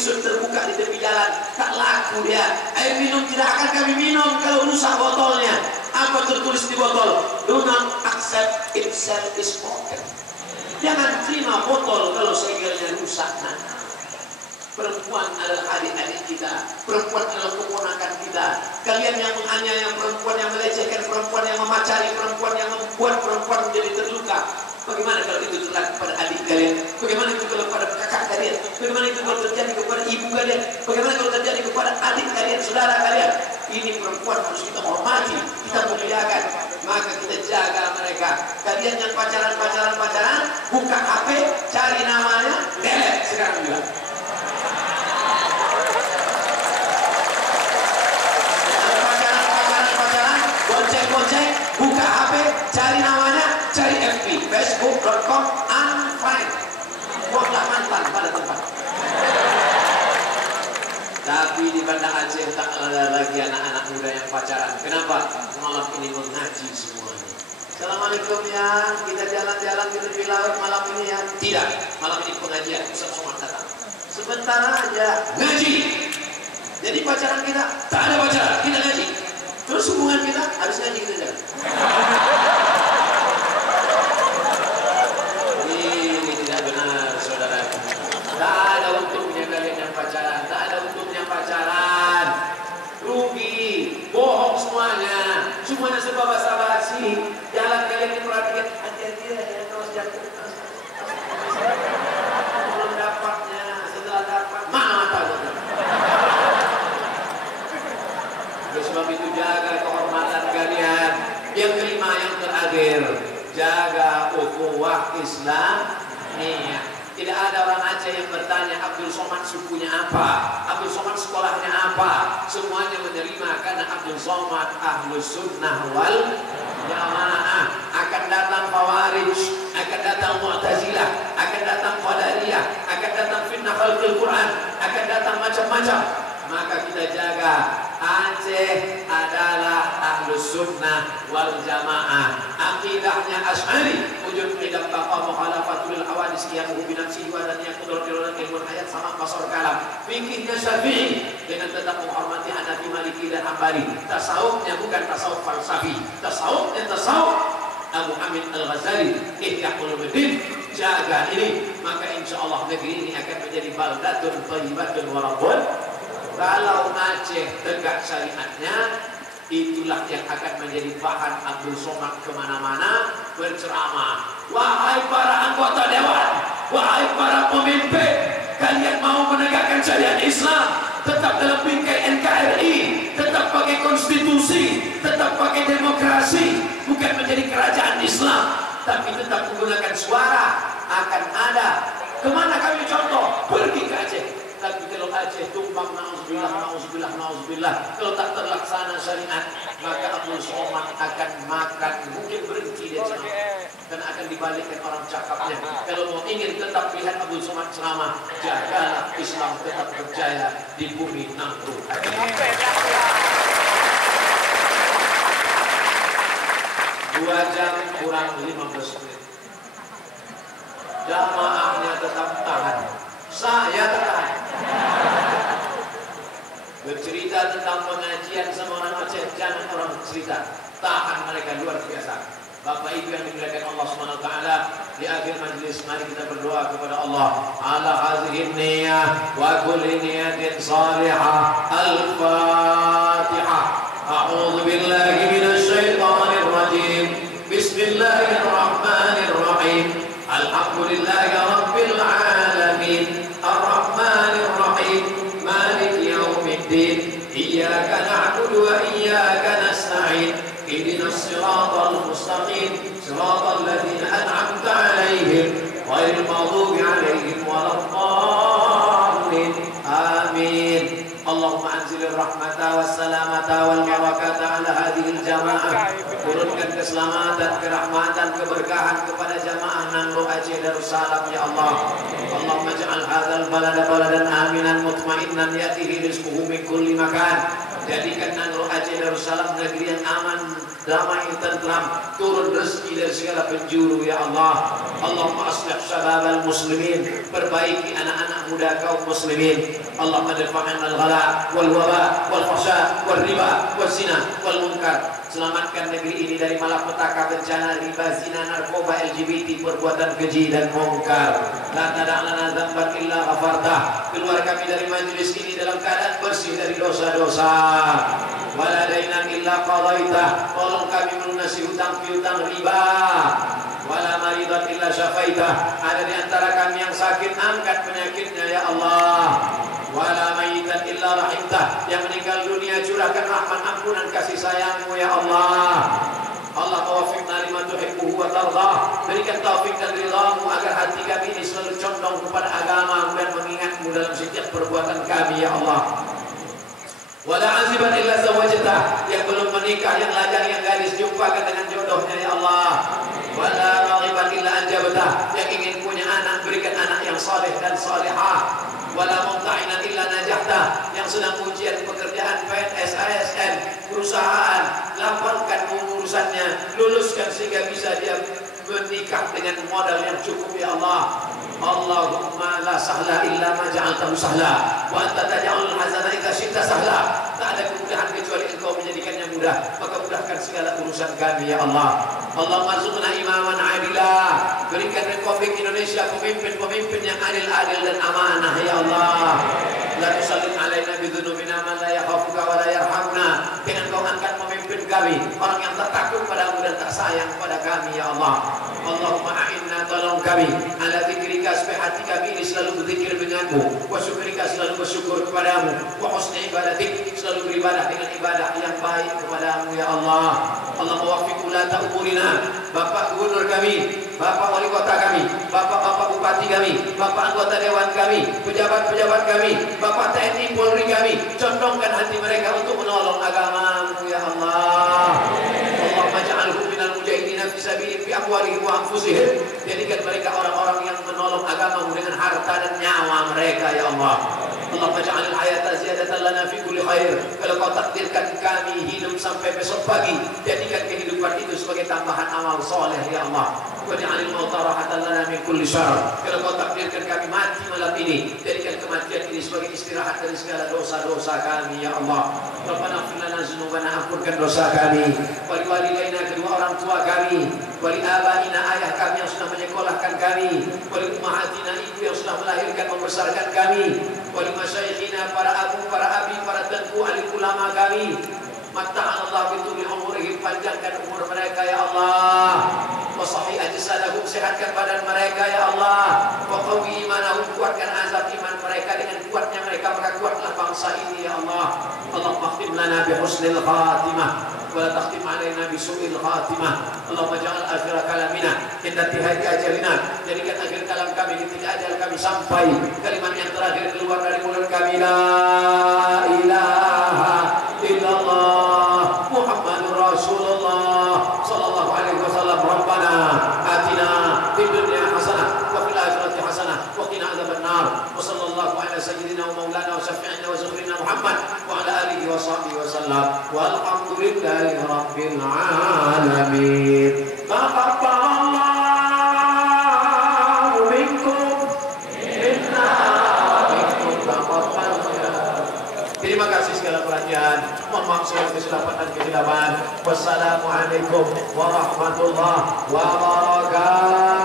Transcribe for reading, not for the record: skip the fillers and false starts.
sun terbuka di tepi jalan, tak laku dia. Air minum tidak akan kami minum kalau rusak botolnya. Apa tertulis di botol? Do not accept itself is broken. Jangan terima botol kalau segelnya rusak. Nah, perempuan adalah adik-adik kita, perempuan adalah keponakan kita. Kalian yang menganiaya perempuan, yang melecehkan perempuan, yang memacari perempuan, yang membuat perempuan menjadi terluka. Bagaimana kalau itu terjadi kepada adik kalian? Bagaimana itu kalau kepada kakak kalian? Bagaimana itu kalau terjadi kepada ibu kalian? Bagaimana kalau terjadi kepada adik kalian, saudara kalian? Ini perempuan harus kita hormati, kita muliakan. Maka kita jaga mereka. Kalian yang pacaran, buka HP, cari namanya, delete sekarang juga. Bonceng, buka HP, cari namanya, cari FB, facebook.com, unfriend. Buatlah mantan pada tempat. Tapi di Banda Aceh tak ada lagi anak-anak muda yang pacaran. Kenapa? Malam ini mengaji semuanya. Assalamualaikum ya, kita jalan-jalan di tepi laut malam ini ya. Tidak, malam ini pengajian, Ustaz Somad datang. Sebentar aja, ngaji. Jadi pacaran kita, tak ada pacaran, kita ngaji. Terus hubungan kita harus ngaji kita jalan. Ini tidak benar, saudara. Tak ada untungnya kalian yang pacaran, tak ada untungnya pacaran. Rugi, bohong semuanya. Semuanya serba basa-basi. Jalan kalian diperhatikan, hati-hati ya, terus jatuh. Belum dapatnya, setelah dapat, mana mata gue? Oleh sebab itu jaga kehormatan kalian. Yang kelima, yang terakhir, jaga ukhuwah Islamiyah. Tidak ada orang Aceh yang bertanya Abdul Somad sukunya apa, Abdul Somad sekolahnya apa. Semuanya menerima karena Abdul Somad Ahlus Sunnah wal Jamaah. Akan datang Khawarij, akan datang Mu'tazilah, akan datang Qadariyah, akan datang fitnah khalqil Quran, akan datang macam-macam. Maka kita jaga. Aceh adalah Ahlus Sunnah wal Jamaah. Akidahnya Asy'ari, wujud qidam baqa mukhalafatul hawadis qiyamuhu bi nafsihi wa daniyah qudratul ilmun ayat sama pasar kalam. Fikihnya Syafi'i dengan tetap menghormati Hanafi, Maliki dan Hambali. Tasawufnya bukan tasawuf falsafi, tasawufnya tasawuf Abu Hamid Al-Ghazali, Ihya Ulumuddin. Jaga ini, maka insyaallah negeri ini akan menjadi baldatun thayyibatun wa rabbun. Kalau Aceh tegak syariatnya, itulah yang akan menjadi bahan Abdul Somad kemana-mana berceramah. Wahai para anggota dewan, wahai para pemimpin, kalian mau menegakkan syariat Islam, tetap dalam bingkai NKRI, tetap pakai konstitusi, tetap pakai demokrasi, bukan menjadi kerajaan Islam, tapi tetap menggunakan suara. Akan ada. Kemana kami contoh? Pergi ke Aceh. Tapi kalau Aceh tumbang, nauzubillah, kalau tak terlaksana syariat, maka Abdul Somad akan makan, mungkin berhenti dia ceramah, dan akan dibalikkan orang cakapnya. Kalau mau ingin tetap lihat Abdul Somad ceramah, jagalah Islam tetap berjaya di bumi Nangro. 2 jam kurang 15 menit. Jamaahnya tetap tahan. Saya tahan. Bercerita tentang pengajian sama orang Aceh, jangan orang cerita. Tahan mereka luar biasa. Bapak Ibu yang dimuliakan Allah SWT, di akhir majlis mari kita berdoa kepada Allah. Ala hazihin niyah wa kulli niyatin salihah. Al-Fatihah. A'udzu billahi minasy syaithanir rajim. Bismillahirrahmanirrahim. Alhamdulillahi rabbil alamin. Ar-Rahmanir Rahim. Maliki yaumiddin. Iyyaka na'budu wa iyyaka nasta'in. Ihdinas siratal mustaqim. Siratal ladzina an'amta 'alaihim ghairil maghdubi 'alaihim waladdallin. Amin. Allahumma anzilir rahmata wassalamata wal barakata ala hadhil jamaah. Turunkan keselamatan, kerahmatan, keberkahan kepada jamaah Nangro Aceh Darussalam ya Allah. Allahumma ja'al hadzal balada baladan aminan mutmainnan yatihi rizquhu min kulli makan. Jadikan Nangro Aceh Darussalam negeri yang aman, damai, tentram, turun rezeki dari segala penjuru ya Allah. Allahumma aslih syababal muslimin, perbaiki anak-anak muda kaum muslimin. Allahumma dafa'an al-ghala wal waba wal fahsya wal riba wal zina wal munkar. Selamatkan negeri ini dari malapetaka, bencana, riba, zina, narkoba, LGBT, perbuatan keji dan mungkar. La tada'lana dzamban illa ghafartah. Keluar kami dari majelis ini dalam keadaan bersih dari dosa-dosa. Wala dainan illa qadaitah. Tolong kami melunasi hutang piutang riba. Wala maridan illa syafaitah. Ada di antara kami yang sakit, angkat penyakitnya ya Allah. Wala mayitan illa rahimtah. Yang meninggal dunia, curahkan rahmat, ampunan, kasih sayangmu ya Allah. Allah taufiqna lima tuhibbuhu wa tardah. Berikan taufik dan ridhamu agar hati kami ini selalu condong kepada agama dan mengingatmu dalam setiap perbuatan kami ya Allah. Wala aziban illa zawajtah. Yang belum menikah, yang lajang, yang gadis, jumpakan dengan jodohnya ya Allah. Wala raghiban illa anjabtah. Yang ingin punya anak, berikan anak yang saleh dan salihah. Wala mumta'inan illa najahta. Yang sedang ujian pekerjaan, PNS, ASN, perusahaan, lapangkan urusannya, luluskan sehingga bisa dia menikah dengan modal yang cukup ya Allah. Allahumma la sahla illa ma ja'altahu sahla wa anta taj'alul hazana idza syi'ta sahla. Tak ada kemudahan kecuali Engkau menjadikannya mudah, maka mudahkan segala urusan kami ya Allah. Allahumma arzuqna imaman adilah. Berikan Republik Indonesia pemimpin-pemimpin yang adil-adil dan amanah ya Allah. La tusallit alaina bidhunubina man la yakhafuka wa la yarhamna. Dengan Kau angkat pemimpin kami, orang yang tak takut padamu dan tak sayang pada kami ya Allah. Allahumma a'inna, tolong kami ala dzikrika, supaya hati kami ini selalu berzikir denganmu, wa syukrika, selalu bersyukur kepadamu, wa husni ibadatik, selalu beribadah dengan ibadah yang baik kepadamu ya Allah. Allahumma waffiq ulata umurina, Bapak Gubernur kami, Bapak Wali Kota kami, Bapak-bapak Bupati kami, Bapak anggota Dewan kami, pejabat-pejabat kami, Bapak TNI Polri kami, condongkan hati mereka untuk menolong agamamu ya Allah. Allahumma ja'alhum minal mujahidina fi sabilik bi amwalihim wa anfusihim. Jadikan mereka orang-orang yang menolong agamamu dengan harta dan nyawa mereka ya Allah. Allahumma ja'alil hayata ziyadatan lana fi kulli khair. Kalau Kau takdirkan kami hidup sampai besok pagi, jadikan kehidupan itu sebagai tambahan amal soleh ya Allah. Wa ja'alil mauta rahatan lana min kulli syarr. Kalau Kau takdirkan kami mati malam ini, jadikan kematian ini sebagai istirahat dari segala dosa-dosa kami ya Allah. Rabbana ighfir lana dzunubana, ampunkan dosa kami, wali walidaina, kedua orang tua kami, wali abaina, ayah kami yang sudah menyekolahkan kami, wali ummahatina, ibu yang sudah melahirkan membesarkan kami, wali masyayikhina, para abu, para abi, para tengku, alim ulama kami. Matta'anallahu bituli umurihim, panjangkan umur mereka ya Allah. Wa sahih ajsadahum, sehatkan badan mereka ya Allah. Wa qawi imanahum, kuatkan azab iman mereka, dengan kuatnya mereka maka kuatlah bangsa ini ya Allah. Allahumma khtim lana bi husnil khatimah wa la takhtim alaina bi su'il khatimah. Allahumma ja'al akhir kalamina inda intihai ajalina. Jadikan akhir kalam kami ketika ajal kami sampai, kalimat yang terakhir keluar dari mulut kami, la ilaha illallah Muhammadur Rasulullah sallallahu alaihi wasallam. Rabbana atina fid dunya hasanah wa fil akhirati hasanah wa qina adzabannar. Wa sallallahu ala sayyidina wa maulana wa syafi'ina wa zuhrina Muhammad wa ala alihi wa sahbihi wa sallam. Walhamdulillahi rabbil alamin. Taqabbalallahu minkum minna minkum taqabbal. Terima kasih segala perhatian. Mohon maaf segala kesilapan dan kehilafan. Wassalamualaikum warahmatullahi wabarakatuh.